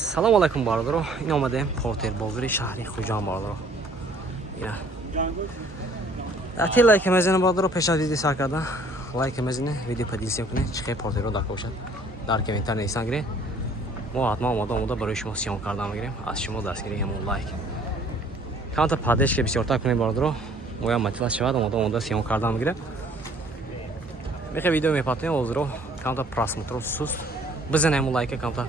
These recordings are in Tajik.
Салом алайкум бародаро. Ин омадаем Потер бозори шаҳри Хуҷанд бародаро. Ина. Ати лайк мезанем бародаро, пеш аз видео сар кардан. Лайк мезанем, видео подписка кунед, чихе Потерро дар бошад. Дар комментар нависан гирем. Мо ҳатман омода барои шумо сиём кардан мегирем. Аз шумо дастгирӣ ҳамон лайк. Камта падешка бисёртар кунед бародаро. Мо ям мотиват шавад, омода сиём кардан мегирем. Мехе видео мепатем озро, камта просмотр суст. Бизанем лайк камта.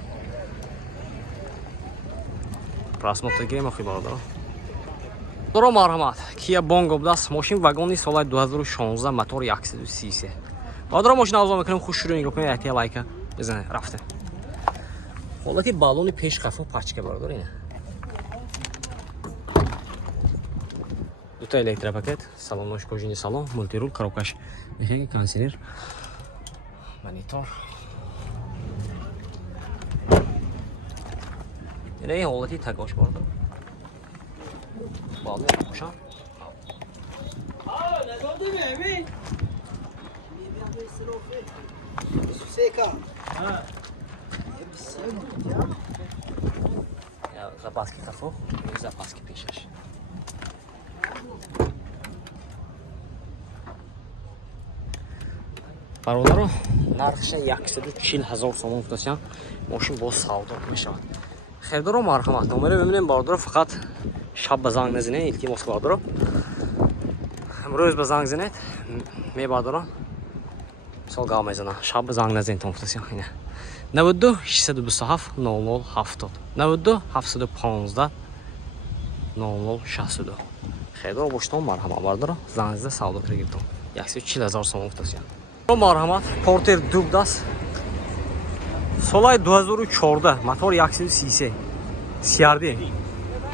Просмотр гирем ахи бародаро. Доро марҳамат. Kia Bongo будаст. Мошин вагони соли 2016, мотор 133. Бародаро мошин авзо мекунем, хуш шурӯъ нигоҳ кунед, як лайка бизанед, рафтем. Ҳолати баллони пеш хафо пачка бародаро ина. Дута электропакет, салоннош кожини салон, мультирул, коробкаш механика, кондиционер, монитор. Ина ин ҳолати тагош бародаро. Баллон пошам. Запаски хафо, запаски пешаш. Бародаро, нархша 140 000 сомон уфтасиян, мошин боз савдо мешавад. Хердоро марҳамат, номеро бибинем бародаро, фақат шаб ба занг назинед, илтимос бародаро. Имрӯз ба занг занед, мебародаро. Мисол гав мезанам, шаб ба занг назинед уфтасиян ина. 92 627 00 70 92 715 00 62. Хердоро боштон марҳамат бародаро, зангзда савдо киргиртон. 140 000 сомон уфтасиян. Марҳамат, Портер дубдаст. Соли 2014, мотор 133. CRD.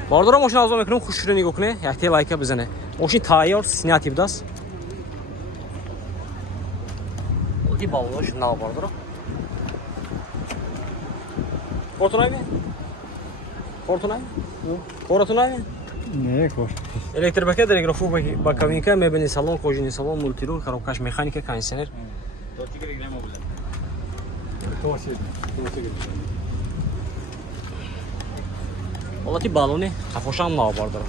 Бародаро мошин авзо мекунем, хуш шурӯъ нигоҳ кунед, як лайка бизанед. Мошин тайёр, снятӣ будаст. Оди баллош нав бародаро. Кортунайми? Кортунайми? Кортунайми? Не, кор. Электропакет, телеграфу ба кабинка, мебини салон, кожини салон, мультирул, коробкаш механика, кондиционер. Ҳолати баллони хафошам нав бародаро.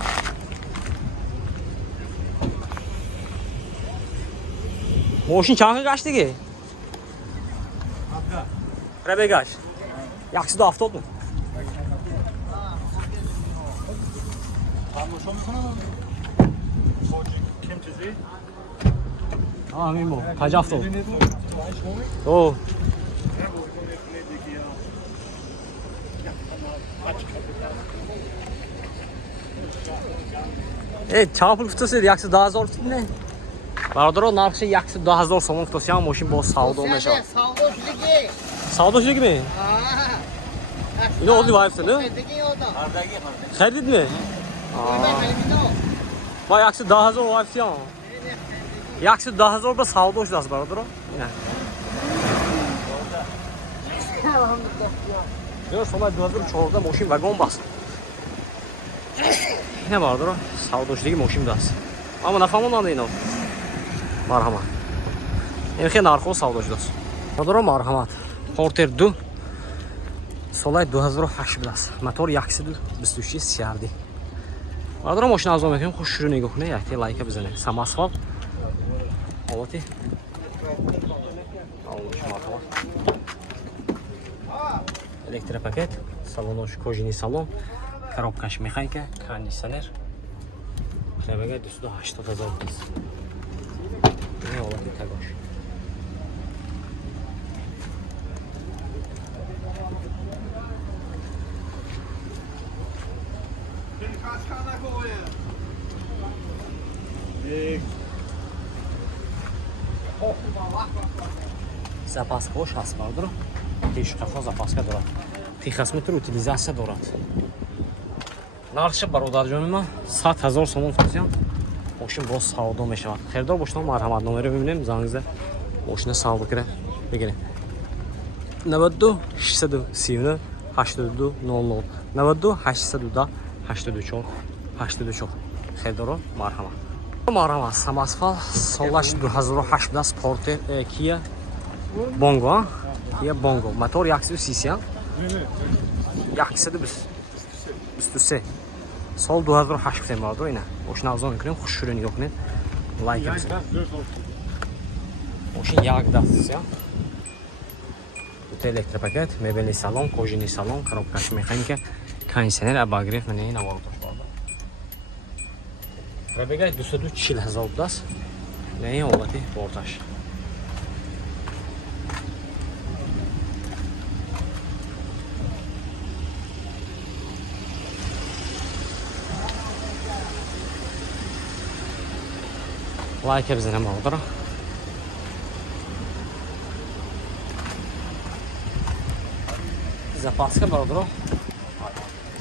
Мошин чанд гашт диге? Пробег гашт. 170 му? Ҳамин бо, 50. О. Чанд пул футосед? 110 000 фут не? Бародаро, нархши 110 000 сомон футосиян, мошин бо савдо мешавад. Савдо шудагиме? Ино оди вайфса, не? Харидидме? Ва 110 000 вайфсиян. 110 000 ба савдо шудаст бародаро. Ина соли 2014 мошин вагон баст. Ина бародаро, савдошудаги мошин будаст. Ама нафаҳмонанда ино. Марҳамат. Ин хеле нархҳо савдо шудаст. Бародаро марҳамат. Портер 2 соли 2008 будаст. Мотор 126 CRD. Бародаро мошин авзо мекунем, хуш шурӯъ нигоҳ кунед, як лайка бизанед. Самосвал. Ҳолати электропакет, салонош кожини салон, коробкаш механика, кондиционер. Пробега 280 000 будаст. Ин ҳолати тагош. Запаскош ҳаст бародаро. Пешқафо запаска дорад. Техосмотр утилизация дорад. Нархша бародарҷони ман 100 000 сомон футосиян. Мошин боз савдо мешавад. Хердор бошон марҳамат, номеро бибинем, зангзда мошина савдо кира бигирем. 92 639 82 00 92 810 84 84. Хердоро марҳамат. Марҳамат, самосвал солаш 2008 будаст. Портер Kia Bongo, Kia Bongo. Мотор 130. Yaxşıdır biz. 23. Sol 2008 fen vardır yine. Boşuna azon yükleyin. Hoş şürün yok ne. Like yapsın. Boşun yağ gıdasız ya. Bu elektropaket, mebelli salon, kojini salon, коробкаsh mexanika, kondisioner, abagrev va ney navorotlar bor. Pробегает 240 000 даст. Ney holati portash. Like bizden vardır. Zapaska vardır o.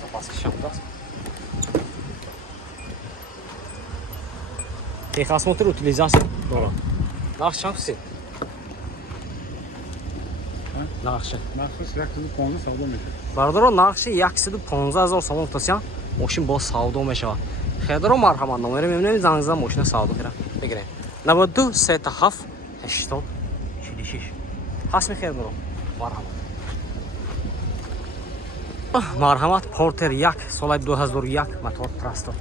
Zapaska şamda. Техосмотр, утилизация. Doğru. Narx çamsi. Narxı. Narxı yaxşıdır, konza savdo meşə. Vardır o narxı yaxşıdır, 15000 salon tutasyan. Moşin boz savdo meşə. Xedro marhaman nomeri memnun zanınızdan moşina savdo verəm. Bəgirəm. 92 37 80 46. Hasmi Xedro. Marhaman. Marhamat Porter yak, solay 2000 yak, motor Trastor.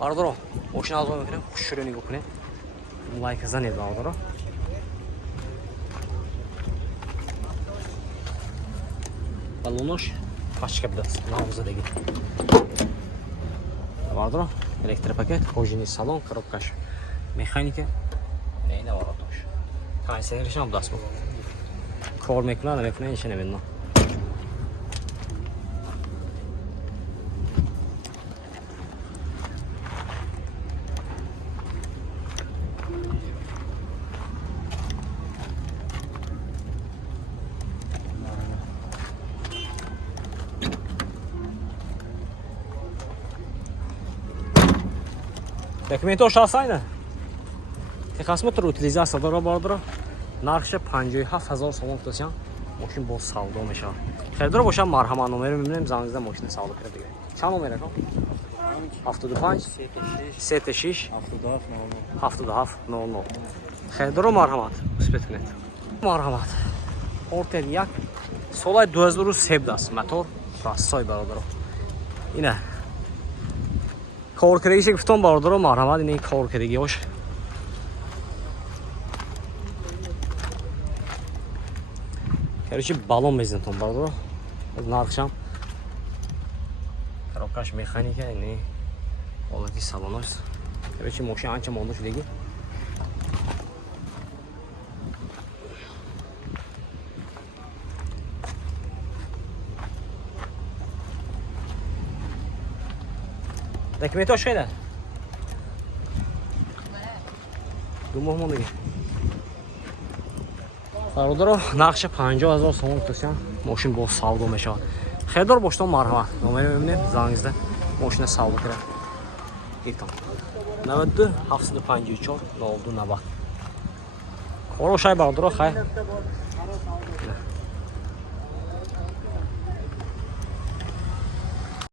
Vardır o. Moşina azon verəm, xoş şürəni yoxunu. Like zan ed vardır o. Ballonoş paçka biraz namıza da git. Vardır o. Elektropaket, kojini salon, коробкаsh mexanika. Neyine var o toş. Kondisioner işim abdas bu. Kor meklan işe ne bilmem. Документош асайна. Техосмотр, утилизация дора бардро. Нархи 57000 сомон тусян. Мошин бо савдо меша. Хердро боша марҳама номери мебинем зангизда мошин савдо кара дига. Чанд номер ка? 75 36 77 00. Хердро марҳамат. Успет кунед. Марҳамат. Портер як солай 2007 даст. Мотор рассой бародаро. Ина کارکردگیش گفتم باردارم مرحمت این کارکردگیش کرچی بالون میزنم تون باردارم از نارکشم коробкаsh mexanika این حالتی سالانست کرچی ماشین آنچه مانده شدگی Документош خیلی دو ماه مونده برادر نقش 50000 سوم تسیان ماشین با ساودو میشه خیلی دار باشتم مرحمت نمره ببینیم زنگیزده ماشین ساودو کرد گیتام 92 754 92 90 کارو شای برادر خیلی